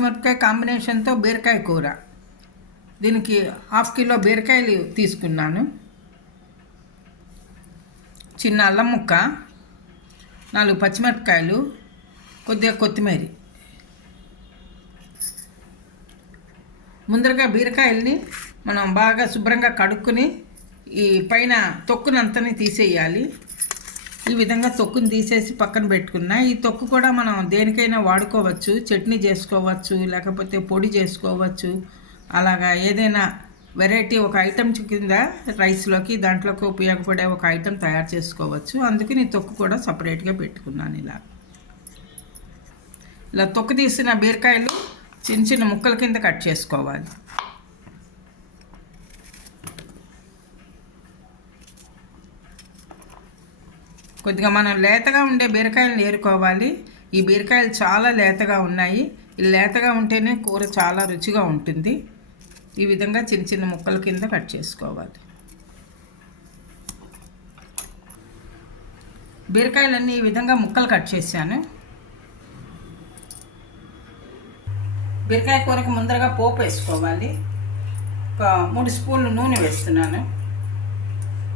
పచ్చిమిరపకాయ కాంబినేషన్తో బీరకాయ కూర. దీనికి హాఫ్ కిలో బీరకాయలు తీసుకున్నాను. చిన్న అల్లం ముక్క నాలుగు పచ్చిమిరపకాయలు కొద్దిగా కొత్తిమీర. ముందరగా బీరకాయల్ని మనం బాగా శుభ్రంగా కడుక్కుని ఈ పైన తొక్కునంతని తీసేయాలి. ఈ విధంగా తొక్కుని తీసేసి పక్కన పెట్టుకున్నా. ఈ తొక్కు కూడా మనం దేనికైనా వాడుకోవచ్చు. చట్నీ చేసుకోవచ్చు లేకపోతే పొడి చేసుకోవచ్చు. అలాగా ఏదైనా వెరైటీ ఒక ఐటమ్ కింద రైస్లోకి దాంట్లోకి ఉపయోగపడే ఒక ఐటెం తయారు చేసుకోవచ్చు. అందుకే నేను తొక్కు కూడా సపరేట్గా పెట్టుకున్నాను ఇలా. ఇలా తొక్కు తీసిన బీరకాయలు చిన్న చిన్న ముక్కల కింద కట్ చేసుకోవాలి. కొద్దిగా మనం లేతగా ఉండే బీరకాయలను ఏరుకోవాలి ఈ బీరకాయలు చాలా లేతగా ఉన్నాయి. ఈ లేతగా ఉంటేనే కూర చాలా రుచిగా ఉంటుంది. ఈ విధంగా చిన్న చిన్న ముక్కల కింద కట్ చేసుకోవాలి. బీరకాయలన్నీ ఈ విధంగా ముక్కలు కట్ చేశాను. బీరకాయ కూరకు ముందరగా పోపు వేసుకోవాలి. ఒక మూడు స్పూన్లు నూనె వేస్తున్నాను.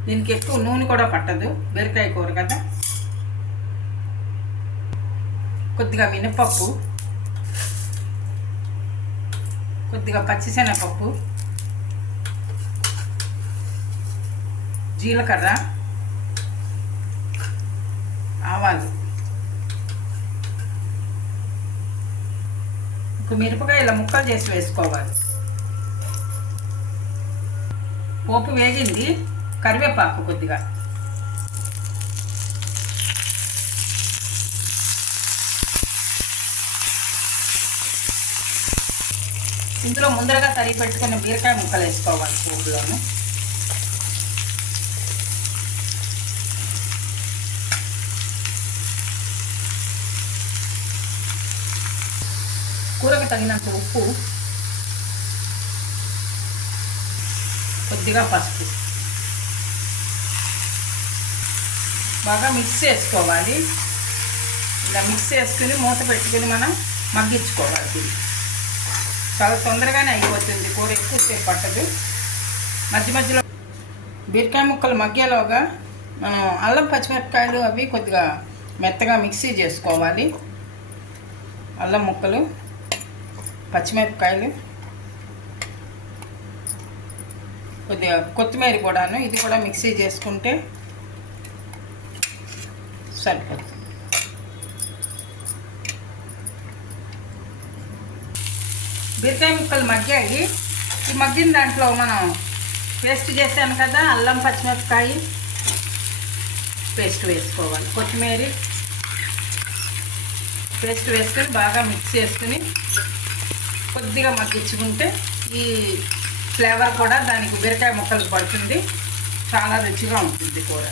దీనికి ఎక్కువ నూనె కూడా పట్టదు బీరకాయ కూర కదా. కొద్దిగా మినపప్పు కొద్దిగా పచ్చిశనగపప్పు జీలకర్ర ఆవాలు. ఒక మిరపకాయ ఇలా ముక్కలు చేసి వేసుకోవాలి. పోపు వేగింది. కరివేపాకు కొద్దిగా. ఇందులో ముందరగా తరిగి పెట్టుకున్న బీరకాయ ముక్కలు వేసుకోవాలి పోపులోను. కూరకు తగినంత ఉప్పు కొద్దిగా పసుపు. బాగా మిక్స్ చేసుకోవాలి. ఇలా మిక్స్ చేసుకుని మూత పెట్టుకుని మనం మగ్గించుకోవాలి దీన్ని. చాలా తొందరగానే అయిపోతుంది. కూర ఎక్కువసేపు పట్టదు. మధ్య మధ్యలో బీరకాయ ముక్కలు మగ్గేలోగా మనం అల్లం పచ్చిమిరపకాయలు అవి కొద్దిగా మెత్తగా మిక్సీ చేసుకోవాలి. అల్లం ముక్కలు పచ్చిమిరపకాయలు కొద్దిగా కొత్తిమీర కూడాను ఇది కూడా మిక్సీ చేసుకుంటే సరిపోతుంది బీరకాయ ముక్కలు మగ్గాయి. ఈ మగ్గిన దాంట్లో మనం పేస్ట్ చేసాము కదా అల్లం పచ్చిమిరపకాయ పేస్ట్ వేసుకోవాలి. కొత్తిమీర పేస్ట్ వేసుకొని బాగా మిక్స్ చేసుకుని కొద్దిగా మగ్గించుకుంటే ఈ ఫ్లేవర్ కూడా దానికి బీరకాయ ముక్కలు పడుతుంది. చాలా రుచిగా ఉంటుంది కూర.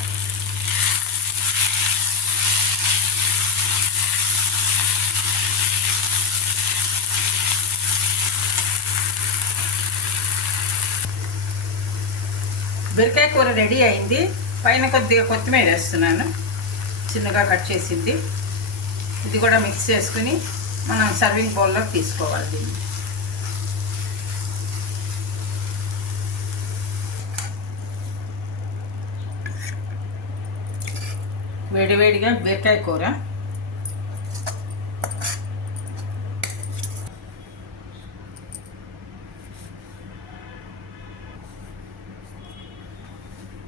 బీరకాయ కూర రెడీ అయింది. పైన కొద్దిగా కొత్తిమీర వేస్తున్నాను. చిన్నగా కట్ చేసింది ఇది కూడా మిక్స్ చేసుకుని మనం సర్వింగ్ బౌల్లో తీసుకోవాలి దీన్ని. వేడివేడిగా బీరకాయ కూర.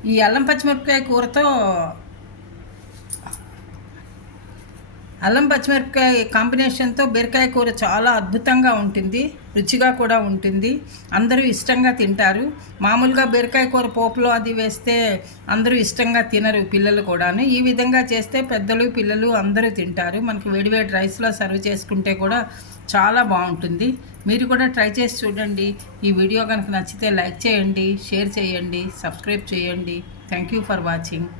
ఈ అల్లం పచ్చిమిరపకాయ కూరతో అల్లం పచ్చిమిరపకాయ కాంబినేషన్తో బీరకాయ కూర చాలా అద్భుతంగా ఉంటుంది రుచిగా కూడా ఉంటుంది. అందరూ ఇష్టంగా తింటారు. మామూలుగా బీరకాయ కూర పోపులో అది వేస్తే అందరూ ఇష్టంగా తినరు పిల్లలు కూడాను. ఈ విధంగా చేస్తే పెద్దలు పిల్లలు అందరూ తింటారు. మనకి వేడివేడి రైస్లో సర్వ్ చేసుకుంటే కూడా చాలా బాగుంటుంది. మీరు కూడా ట్రై చేసి చూడండి. ఈ వీడియో కనుక నచ్చితే లైక్ చేయండి షేర్ చేయండి సబ్స్క్రైబ్ చేయండి. Thank you for watching.